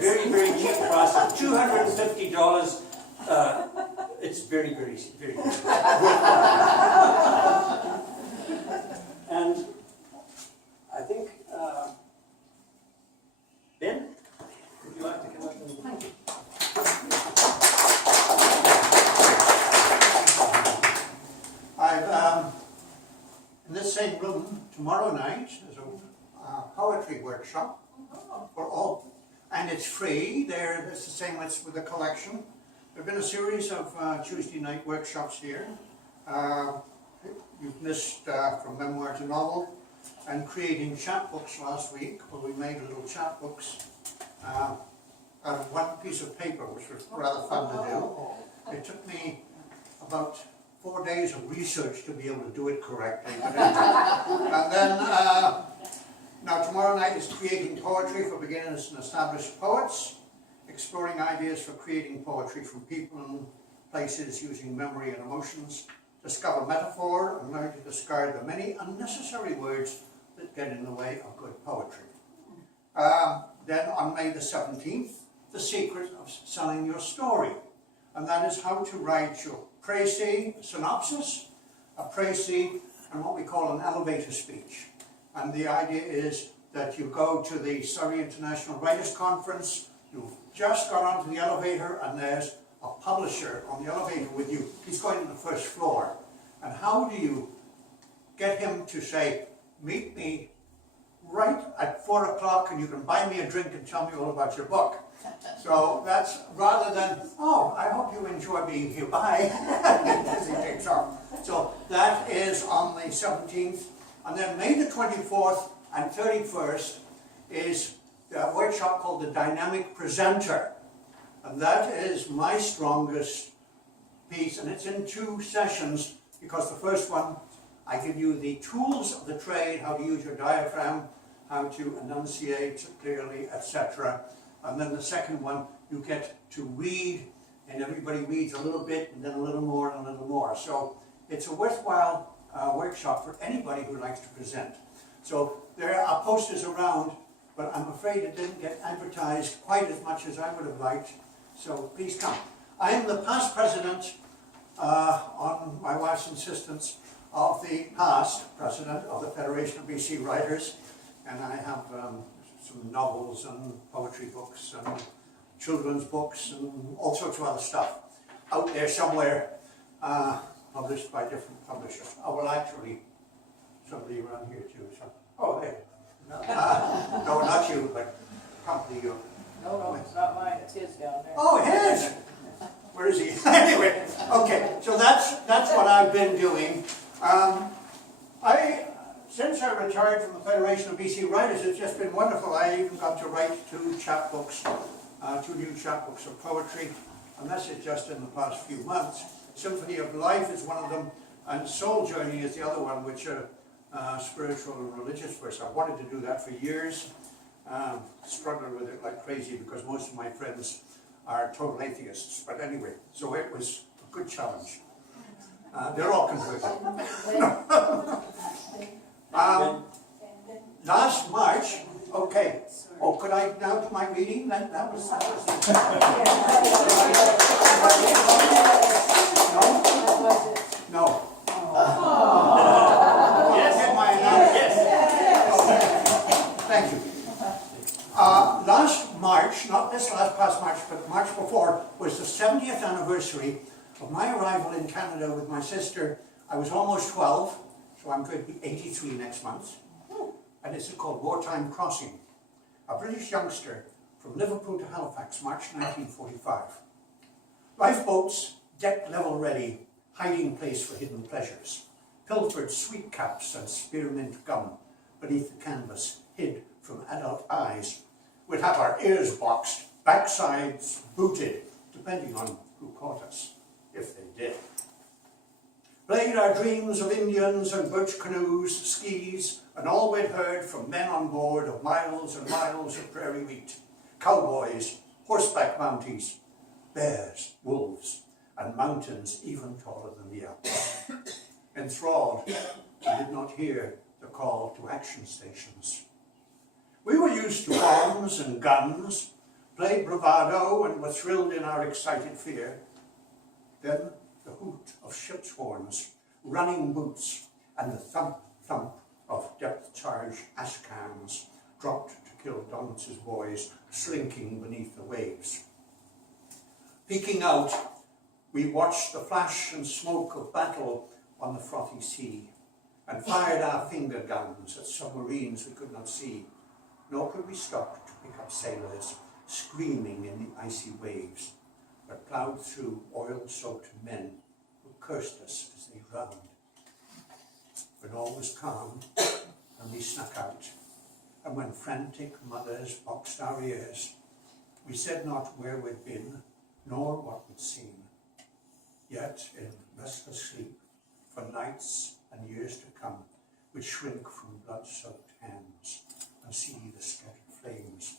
very, very cheap price of $250. It's very, very, very good. And I think, Ben, would you like to come up and thank you? In this same room tomorrow night is a poetry workshop for all, and it's free. It's the same with the collection. There have been a series of Tuesday night workshops here. You've missed from memoir to novel and creating chapbooks last week, where we made little chapbooks out of one piece of paper, which was rather fun to do. It took me about 4 days of research to be able to do it correctly. And then, now tomorrow night is creating poetry for beginners and established poets, exploring ideas for creating poetry from people and places using memory and emotions, discover metaphor and learn to discard the many unnecessary words that get in the way of good poetry. Then on May the 17th, the secret of selling your story. And that is how to write your précis synopsis, a précis, and what we call an elevator speech. And the idea is that you go to the Surrey International Writers' Conference, you've just got onto the elevator, and there's a publisher on the elevator with you. He's going to the first floor. And how do you get him to say, meet me right at 4 o'clock and you can buy me a drink and tell me all about your book? So that's rather than, oh, I hope you enjoy being here, bye, as he takes off. So that is on the 17th. And then May the 24th and 31st is a workshop called the Dynamic Presenter. And that is my strongest piece, and it's in 2 sessions, because the first one, I give you the tools of the trade, how to use your diaphragm, how to enunciate clearly, etc. And then the second one, you get to read, and everybody reads a little bit, and then a little more, and a little more. So it's a worthwhile workshop for anybody who likes to present. So there are posters around, but I'm afraid it didn't get advertised quite as much as I would have liked. So please come. I am the past president, on my wife's insistence, of the past president of the Federation of BC Writers, and I have some novels and poetry books and children's books and all sorts of other stuff out there somewhere, published by different publishers. Oh, well, actually, somebody around here too. So, oh, there. No, not you, but probably you. No, it's not mine, it's his down there. Oh, his! Where is he? Anyway, okay, so that's what I've been doing. Since I retired from the Federation of BC Writers, it's just been wonderful. I even got to write 2 chapbooks, 2 new chapbooks of poetry, and that's it just in the past few months. Symphony of Life is one of them, and Soul Journey is the other one, which are spiritual and religious verse. I wanted to do that for years. Struggled with it like crazy because most of my friends are total atheists. But anyway, so it was a good challenge. They're all converted. Last March, okay. Oh, could I now do my reading? That was No? No. Yes. Thank you. Last March, not this past March, but March before, was the 70th anniversary of my arrival in Canada with my sister. I was almost 12, so I'm going to be 83 next month. And it's called Wartime Crossing. A British youngster from Liverpool to Halifax, March 1945. Lifeboats, deck level ready, hiding place for hidden pleasures. Pilfered sweet caps and spearmint gum beneath the canvas, hid from adult eyes. We'd have our ears boxed, backsides booted, depending on who caught us, if they did. Played our dreams of Indians and birch canoes, skis, and all we'd heard from men on board of miles and miles of prairie wheat, cowboys, horseback mounties, bears, wolves, and mountains even taller than the Alps. Enthralled, we did not hear the call to action stations. We were used to bombs and guns, played bravado and were thrilled in our excited fear. Then the hoot of ship's horns, running boots, and the thump, thump of depth-charged ash cans dropped to kill Donalds's boys slinking beneath the waves. Peeking out, we watched the flash and smoke of battle on the frothy sea, and fired our finger guns at submarines we could not see, nor could we stop to pick up sailors screaming in the icy waves, but ploughed through oil-soaked men who cursed us as they drowned. When all was calm, and we snuck out, and when frantic mothers boxed our ears, we said not where we'd been, nor what we'd seen. Yet in restless sleep, for nights and years to come, we'd shrink from blood-soaked hands and see the scattered flames